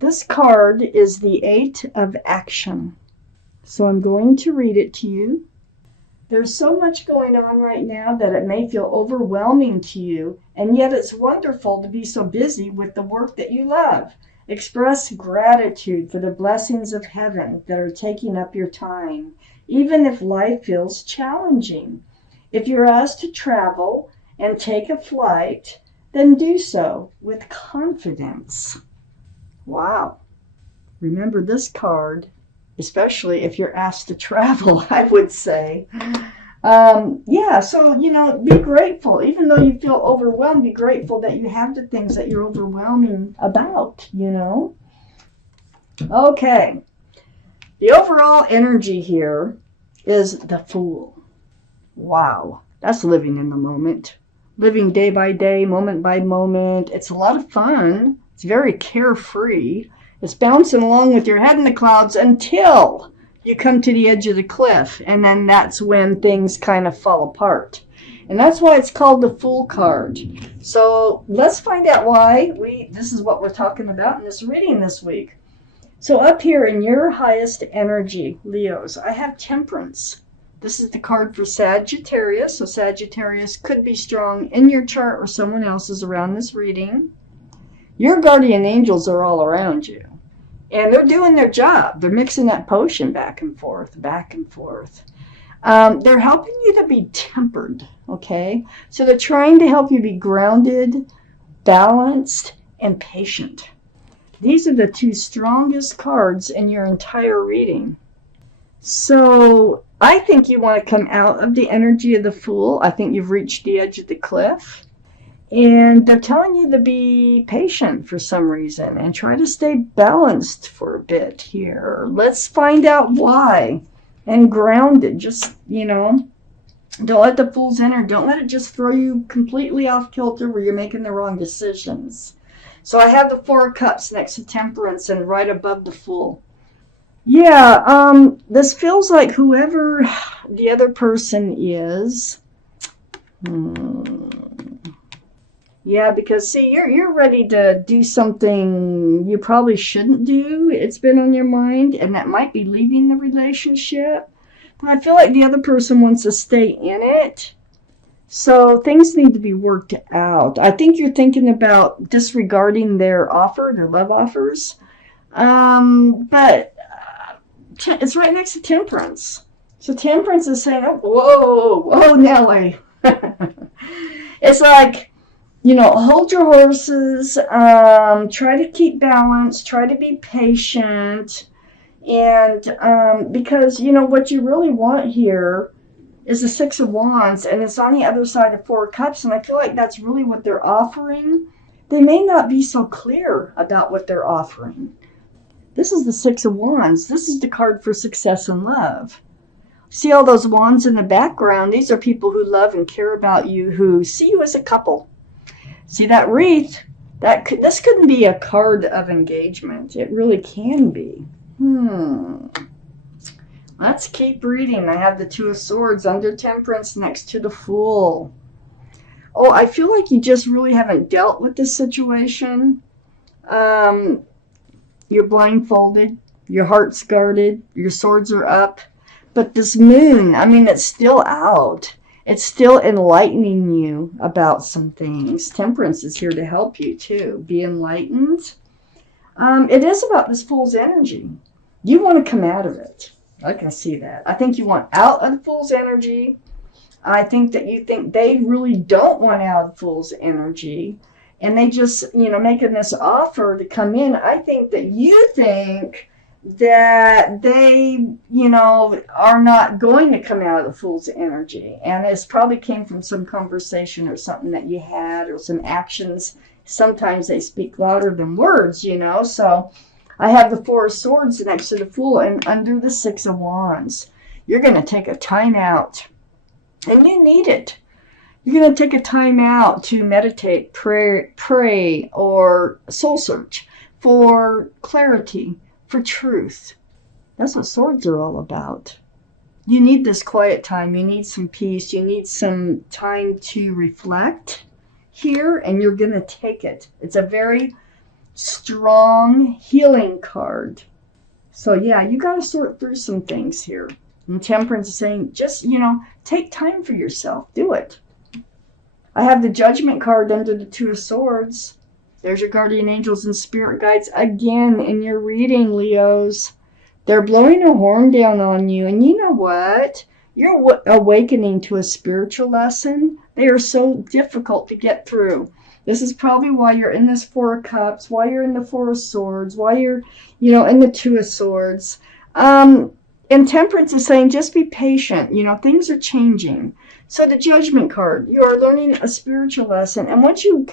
This card is the Eight of Action. So I'm going to read it to you. There's so much going on right now that it may feel overwhelming to you, and yet it's wonderful to be so busy with the work that you love. Express gratitude for the blessings of heaven that are taking up your time, even if life feels challenging. If you're asked to travel and take a flight, then do so with confidence. Wow. Remember this card, especially if you're asked to travel, I would say. Yeah, so, be grateful. Even though you feel overwhelmed, be grateful that you have the things that you're overwhelming about, Okay. The overall energy here is the Fool. Wow. That's living in the moment. Living day by day, moment by moment. It's a lot of fun. It's very carefree. It's bouncing along with your head in the clouds until you come to the edge of the cliff, and then that's when things kind of fall apart. And that's why it's called the Fool card. So let's find out why. This is what we're talking about in this reading this week. So up here in your highest energy, Leos, I have Temperance. This is the card for Sagittarius. So Sagittarius could be strong in your chart or someone else's around this reading. Your guardian angels are all around you. And they're doing their job. They're mixing that potion back and forth, back and forth. They're helping you to be tempered, okay? So they're trying to help you be grounded, balanced, and patient. These are the two strongest cards in your entire reading. So I think you want to come out of the energy of the Fool. I think you've reached the edge of the cliff. And they're telling you to be patient for some reason and try to stay balanced for a bit here. Let's find out why. And grounded. Just, don't let the Fool's enter. Don't let it just throw you completely off kilter where you're making the wrong decisions. So I have the Four of Cups next to Temperance and right above the Fool. Yeah, this feels like whoever the other person is. Yeah, because see, you're ready to do something you probably shouldn't do. It's been on your mind, and that might be leaving the relationship. But I feel like the other person wants to stay in it. So things need to be worked out. I think you're thinking about disregarding their offer, their love offers. But it's right next to Temperance. So Temperance is saying, oh, whoa, Nelly. It's like, hold your horses, try to keep balance, try to be patient, and because, what you really want here is the Six of Wands, and it's on the other side of Four of Cups, and I feel like that's really what they're offering. They may not be so clear about what they're offering. This is the Six of Wands. This is the card for success and love. See all those wands in the background? These are people who love and care about you, who see you as a couple. See that wreath? This couldn't be a card of engagement. It really can be. Let's keep reading. I have the Two of Swords under Temperance next to the Fool. Oh, I feel like you just really haven't dealt with this situation. You're blindfolded. Your heart's guarded. Your swords are up. But this moon, it's still out. It's still enlightening you about some things. Temperance is here to help you too. Be enlightened. It is about this Fool's energy. You want to come out of it. I can see that. I think you want out of the Fool's energy. I think that you think they really don't want out of the Fool's energy. And they just, making this offer to come in. I think that you think that they, are not going to come out of the Fool's energy. And this probably came from some conversation or something that you had or some actions. Sometimes they speak louder than words, So I have the Four of Swords next to the Fool and under the Six of Wands. You're going to take a time out. And you need it. You're going to take a time out to meditate, pray, or soul search for clarity, for truth. That's what swords are all about. You need this quiet time. You need some peace. You need some time to reflect here, and you're going to take it. It's a very strong healing card. So yeah, you got to sort through some things here. And Temperance is saying, just, take time for yourself. Do it. I have the Judgment card under the Two of Swords. There's your guardian angels and spirit guides again in your reading, Leos. They're blowing a horn down on you. And you know what? You're awakening to a spiritual lesson. They are so difficult to get through. This is probably why you're in this Four of Cups, why you're in the Four of Swords, why you're, in the Two of Swords. And Temperance is saying, just be patient. Things are changing. So the Judgment card, you are learning a spiritual lesson. And once you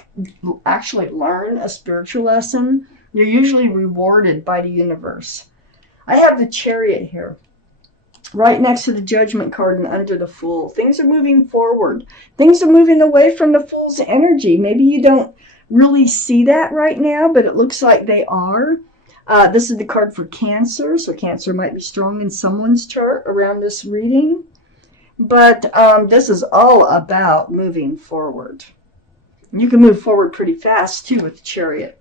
actually learn a spiritual lesson, you're usually rewarded by the universe. I have the Chariot here, right next to the Judgment card and under the Fool. Things are moving forward. Things are moving away from the Fool's energy. Maybe you don't really see that right now, but it looks like they are. This is the card for Cancer, so Cancer might be strong in someone's chart around this reading. But this is all about moving forward. You can move forward pretty fast, too, with the Chariot.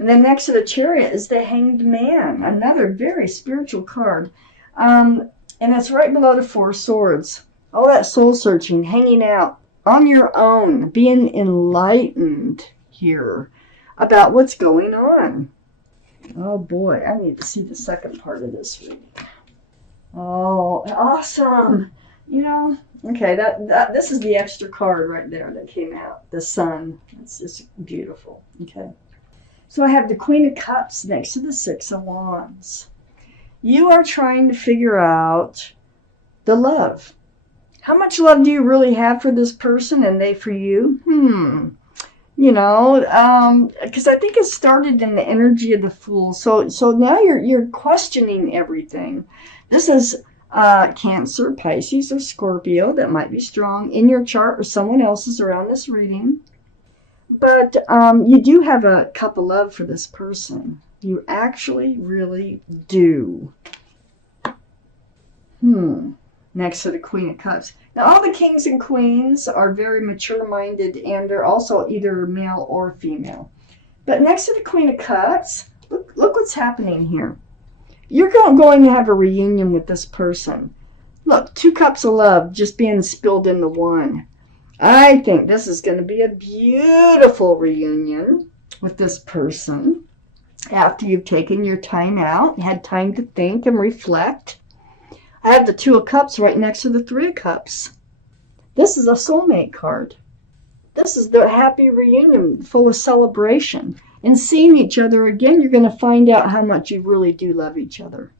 And then next to the Chariot is the Hanged Man, another very spiritual card. And it's right below the Four Swords. All that soul searching, hanging out on your own, being enlightened here about what's going on. Oh boy, I need to see the second part of this reading. Oh, awesome. Okay, this is the extra card right there that came out. The Sun. It's just beautiful. Okay. So I have the Queen of Cups next to the Six of Wands. You are trying to figure out the love. How much love do you really have for this person and they for you? Because I think it started in the energy of the Fool. So now you're questioning everything. This is Cancer, Pisces, or Scorpio that might be strong in your chart or someone else's around this reading. But you do have a cup of love for this person. You actually really do. Next to the Queen of Cups. Now, all the kings and queens are very mature-minded, and they're also either male or female. But next to the Queen of Cups, look what's happening here. You're going to have a reunion with this person. Look, 2 cups of love just being spilled into one. I think this is going to be a beautiful reunion with this person after you've taken your time out, had time to think and reflect. I have the Two of Cups right next to the Three of Cups. This is a soulmate card. This is the happy reunion full of celebration. And seeing each other again, you're going to find out how much you really do love each other.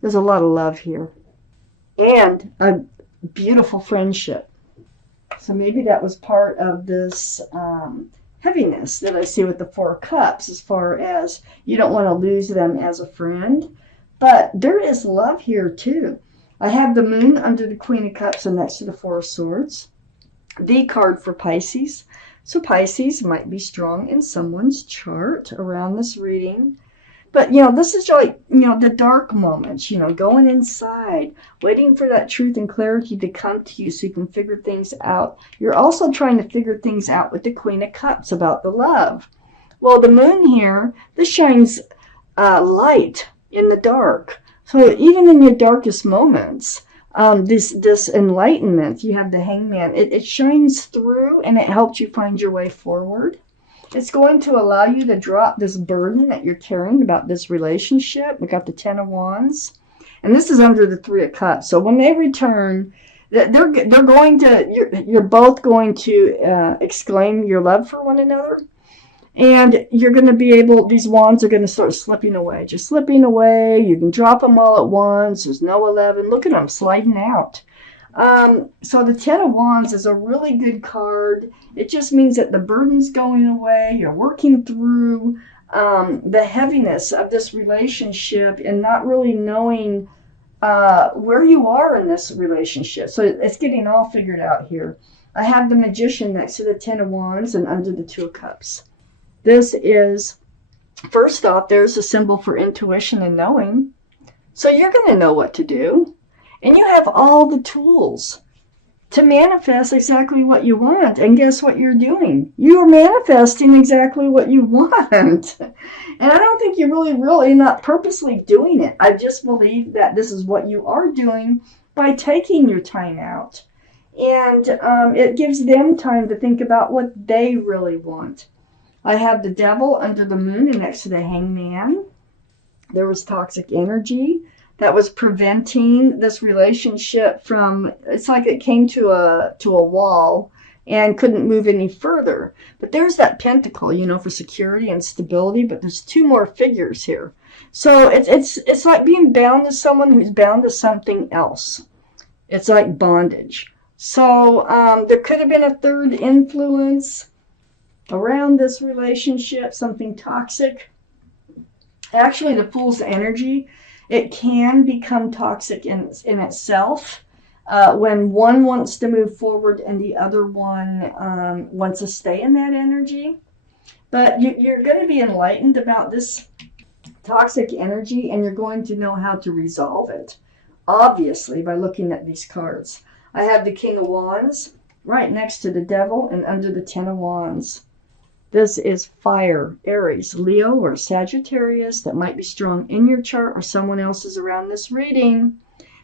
There's a lot of love here. And a beautiful friendship. So maybe that was part of this heaviness that I see with the Four of Cups, as far as you don't want to lose them as a friend. But there is love here too. I have the Moon under the Queen of Cups and next to the Four of Swords. The card for Pisces. So Pisces might be strong in someone's chart around this reading. But, this is like, the dark moments, going inside, waiting for that truth and clarity to come to you so you can figure things out. You're also trying to figure things out with the Queen of Cups about the love. Well, the Moon here, this shines light in the dark. So even in your darkest moments, this enlightenment, you have the Hangman, it shines through and it helps you find your way forward. It's going to allow you to drop this burden that you're carrying about this relationship. We got the Ten of Wands. And this is under the Three of Cups. So when they return, they're going to, you're both going to exclaim your love for one another. And you're going to be able, these wands are going to start slipping away. Just slipping away. You can drop them all at once. There's no 11. Look at them sliding out. So the Ten of Wands is a really good card. It just means that the burden's going away. You're working through the heaviness of this relationship and not really knowing where you are in this relationship. So it's getting all figured out here. I have the Magician next to the Ten of Wands and under the Two of Cups. This is, first off, there's a symbol for intuition and knowing. So you're going to know what to do. And you have all the tools. to manifest exactly what you want. And guess what you're doing? You're manifesting exactly what you want. And I don't think you're really not purposely doing it. I just believe that this is what you are doing by taking your time out. And it gives them time to think about what they really want. I have the devil under the moon and next to the hangman. There was toxic energy that was preventing this relationship from, it's like it came to a wall and couldn't move any further. But there's that pentacle, for security and stability, but there's two more figures here. So it's like being bound to someone who's bound to something else. It's like bondage. So there could have been a third influence around this relationship, something toxic. Actually, the Fool's energy, it can become toxic in itself when one wants to move forward and the other one wants to stay in that energy. But you're going to be enlightened about this toxic energy, and you're going to know how to resolve it, obviously, by looking at these cards. I have the King of Wands right next to the Devil and under the Ten of Wands. This is fire, Aries, Leo, or Sagittarius that might be strong in your chart or someone else's around this reading.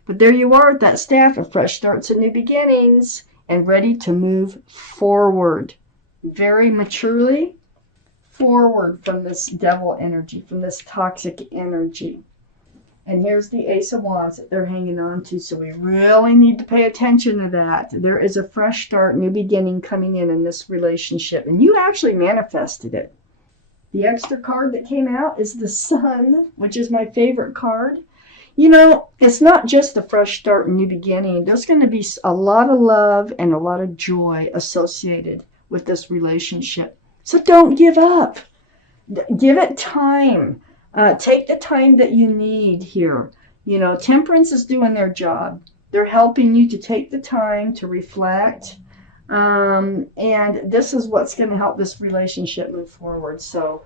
But there you are at that staff of fresh starts and new beginnings and ready to move forward, very maturely forward from this devil energy, from this toxic energy. And here's the Ace of Wands that they're hanging on to, so we really need to pay attention to that. There is a fresh start, new beginning coming in this relationship, and you actually manifested it. The extra card that came out is the Sun, which is my favorite card. It's not just a fresh start and new beginning. There's going to be a lot of love and a lot of joy associated with this relationship. So don't give up. Give it time. Take the time that you need here. Temperance is doing their job. They're helping you to take the time to reflect. And this is what's going to help this relationship move forward. So